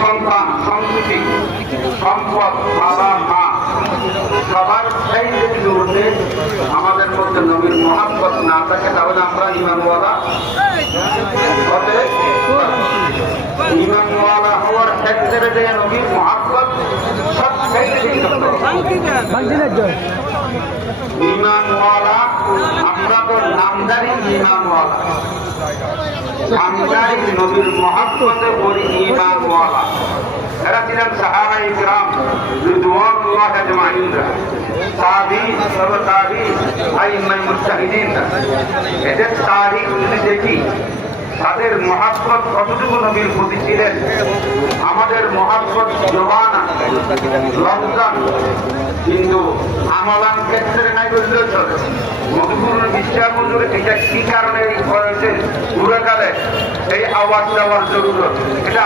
সন্তান, সন্ততি, সম্পদ, বাবা মা সবার সেই যদি আমাদের মধ্যে নবীর মহাব্বত না থাকে তাহলে আমরা ইমানওয়ালা হতে ইমানওয়ালা হওয়ার ক্ষেত্রে যে নবীর মহাব্বত সব ইমানওয়ালা আমরা তো নামদারি ইমানওয়ালা নামদারি নবীর মহাব্বতে বলি ইমানওয়ালা এরা ছিলেন সাহাবায়ে কিরাম রিদওয়ানুল্লাহ আজমাইন তাবিঈন তবে তাবিঈন আইম্মায়ে মুজতাহিদিন এদের তারিখ যদি দেখি তাদের মহাব্বত কতটুকু নবীর প্রতি ছিলেন আমাদের মহাব্বত জবানা লজ্জান কিন্তু আমালান ক্ষেত্রে নাই বললেও চলে মধুপুরের বিশ্বাস মজুরে এটা কি কারণে করেছে পুরোকালে এই আওয়াজ দেওয়ার জরুরত এটা